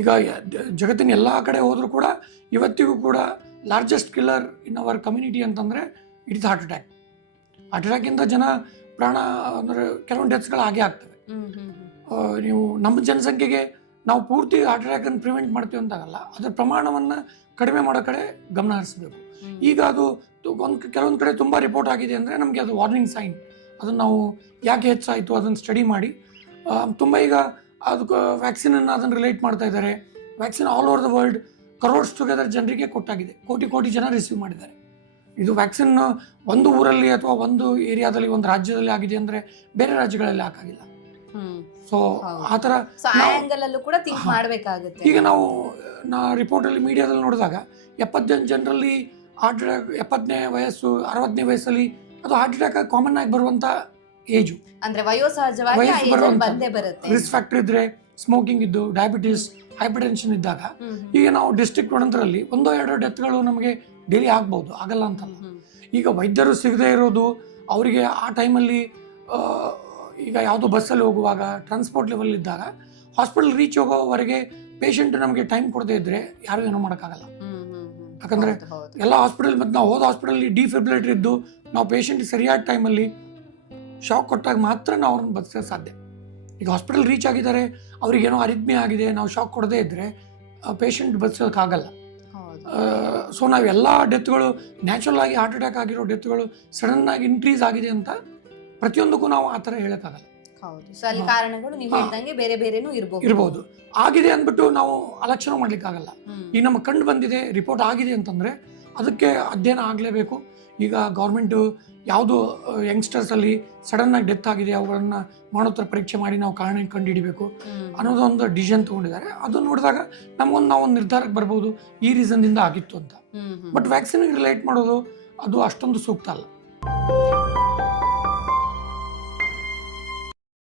ಈಗ ಜಗತ್ತಿನ ಎಲ್ಲ ಕಡೆ ಹೋದರೂ ಕೂಡ ಇವತ್ತಿಗೂ ಕೂಡ largest killer in our community ಅಂತಂದರೆ ಇಟ್ ಇಸ್ ಹಾರ್ಟ್ ಅಟ್ಯಾಕಿಂದ ಜನ ಪ್ರಾಣ ಅಂದರೆ ಕೆಲವೊಂದು ಡೆತ್ಸ್ಗಳು ಆಗೇ ಆಗ್ತವೆ. ನೀವು ನಮ್ಮ ಜನಸಂಖ್ಯೆಗೆ ನಾವು ಪೂರ್ತಿ ಹಾರ್ಟ್ ಅಟ್ಯಾಕನ್ನು ಪ್ರಿವೆಂಟ್ ಮಾಡ್ತೀವಿ ಅಂತಾಗಲ್ಲ, ಅದರ ಪ್ರಮಾಣವನ್ನು ಕಡಿಮೆ ಮಾಡೋ ಕಡೆ ಗಮನ ಹರಿಸಬೇಕು. ಈಗ ಅದು ಕೆಲವೊಂದು ಕಡೆ ತುಂಬ ರಿಪೋರ್ಟ್ ಆಗಿದೆ ಅಂದರೆ ನಮಗೆ ಅದು ವಾರ್ನಿಂಗ್ ಸೈನ್. ಅದನ್ನು ನಾವು ಯಾಕೆ ಹೆಚ್ಚಾಯಿತು ಅದನ್ನು ಸ್ಟಡಿ ಮಾಡಿ ತುಂಬ ಈಗ ಅದಕ್ಕೆ ವ್ಯಾಕ್ಸಿನನ್ನು ಅದನ್ನು ರಿಲೇಟ್ ಮಾಡ್ತಾ ಇದ್ದಾರೆ. Vaccine all over the world crores together ಜನರಿಗೆ ಕೊಟ್ಟಾಗಿದೆ, ಕೋಟಿ ಜನ ರಿಸೀವ್ ಮಾಡಿದ್ದಾರೆ. ಇದು ವ್ಯಾಕ್ಸಿನ್ ಒಂದು ಊರಲ್ಲಿ ಅಥವಾ ಒಂದು ಏರಿಯಾದಲ್ಲಿ ಒಂದು ರಾಜ್ಯದಲ್ಲಿ ಆಗಿದೆ ಅಂದರೆ ಬೇರೆ ರಾಜ್ಯಗಳಲ್ಲಿ ಹಾಕಾಗಿಲ್ಲ. ಸೊ ಆ ಥರ ಈಗ ನಾವು ರಿಪೋರ್ಟಲ್ಲಿ ಮೀಡಿಯಾದಲ್ಲಿ ನೋಡಿದಾಗ 70 ಜನರಲ್ಲಿ ಹಾರ್ಟ್ ಅಟ್ಯಾಕ್ 70ನೇ ವಯಸ್ಸು 60ನೇ ವಯಸ್ಸಲ್ಲಿ ಅದು ಹಾರ್ಟ್ ಅಟ್ಯಾಕ್ ಕಾಮನ್ ಆಗಿ ಬರುವಂಥ ಏಜು. ರಿಸ್ಕ್ ಫ್ಯಾಕ್ಟರ್ ಇದ್ರೆ, ಸ್ಮೋಕಿಂಗ್ ಇದ್ದು, ಡಯಾಬಿಟಿಸ್, ಹೈಪರ್ಟೆನ್ಷನ್ ಇದ್ದಾಗ ಈಗ ನಾವು ಡಿಸ್ಟ್ರಿಕ್ಟ್ ಒಂದರಲ್ಲಿ 1-2 ಡೆತ್ಗಳು ನಮಗೆ ಡೈಲಿ ಆಗ್ಬೋದು, ಆಗಲ್ಲ ಅಂತಲ್ಲ. ಈಗ ವೈದ್ಯರು ಸಿಗದೇ ಇರೋದು ಅವರಿಗೆ ಆ ಟೈಮಲ್ಲಿ ಈಗ ಯಾವುದೋ ಬಸ್ಸಲ್ಲಿ ಹೋಗುವಾಗ ಟ್ರಾನ್ಸ್ಪೋರ್ಟ್ ಲೆವೆಲ್ ಇದ್ದಾಗ ಹಾಸ್ಪಿಟಲ್ ರೀಚ್ ಹೋಗೋವರೆಗೆ ಪೇಷಂಟ್ ನಮಗೆ ಟೈಮ್ ಕೊಡದೇ ಇದ್ರೆ ಯಾರು ಏನೋ ಮಾಡೋಕ್ಕಾಗಲ್ಲ. ಯಾಕಂದರೆ ಎಲ್ಲ ಹಾಸ್ಪಿಟಲ್ ಮತ್ತು ನಾವು ಹೋದ ಹಾಸ್ಪಿಟಲಲ್ಲಿ ಡಿಫಿಬ್ರಿಲೇಟರ್ ಇದ್ದು ನಾವು ಪೇಷಂಟ್ ಸರಿಯಾದ ಟೈಮಲ್ಲಿ ಶಾಕ್ ಕೊಟ್ಟಾಗ ಮಾತ್ರ ನಾವು ಅವ್ರನ್ನ ಬದುಕೋಕ್ಕೆ ಸಾಧ್ಯ. ಈಗ ಹಾಸ್ಪಿಟಲ್ ರೀಚ್ ಆಗಿದ್ದಾರೆ, ಅವ್ರಿಗೇನೋ ಅರಿದ್ಮೆ ಆಗಿದೆ, ನಾವು ಶಾಕ್ ಕೊಡದೇ ಇದ್ದರೆ ಪೇಷಂಟ್ ಬದುಕೋಕ್ಕಾಗಲ್ಲ. ಸೊ ನಾವೆಲ್ಲ ಡೆತ್ಗಳು ನ್ಯಾಚುರಲ್ ಆಗಿ ಹಾರ್ಟ್ ಅಟ್ಯಾಕ್ ಆಗಿರೋ ಡೆತ್ಗಳು ಸಡನ್ ಆಗಿ ಇನ್ಕ್ರೀಸ್ ಆಗಿದೆ ಅಂತ ಪ್ರತಿಯೊಂದಕ್ಕೂ ನಾವು ಆ ಥರ ಹೇಳೋಕ್ಕಾಗಲ್ಲ. ಇರ್ಬೋದು. ಆಗಿದೆ ಅಂದ್ಬಿಟ್ಟು ನಾವು ಅಲಕ್ಷಣ ಮಾಡ್ಲಿಕ್ಕಾಗಲ್ಲ. ಈಗ ನಮ್ಮ ಕಂಡು ಬಂದಿದೆ, ರಿಪೋರ್ಟ್ ಆಗಿದೆ ಅಂತಂದರೆ ಅದಕ್ಕೆ ಅಧ್ಯಯನ ಆಗಲೇಬೇಕು. ಈಗ ಗೌರ್ಮೆಂಟು ಯಾವುದು ಯಂಗ್ಸ್ಟರ್ಸಲ್ಲಿ ಸಡನ್ನಾಗಿ ಡೆತ್ ಆಗಿದೆ ಅವುಗಳನ್ನು ಮಾಡೋತ್ರ ಪರೀಕ್ಷೆ ಮಾಡಿ ನಾವು ಕಾರಣ ಕಂಡುಹಿಡಿಬೇಕು ಅನ್ನೋದೊಂದು ಡಿಸಿಷನ್ ತೊಗೊಂಡಿದ್ದಾರೆ. ಅದು ನೋಡಿದಾಗ ನಾವೊಂದು ನಿರ್ಧಾರಕ್ಕೆ ಬರ್ಬೋದು ಈ ರೀಸನ್ನಿಂದ ಆಗಿತ್ತು ಅಂತ. ಬಟ್ ವ್ಯಾಕ್ಸಿನ್ಗೆ ರಿಲೇಟ್ ಮಾಡೋದು ಅದು ಅಷ್ಟೊಂದು ಸೂಕ್ತ ಅಲ್ಲ.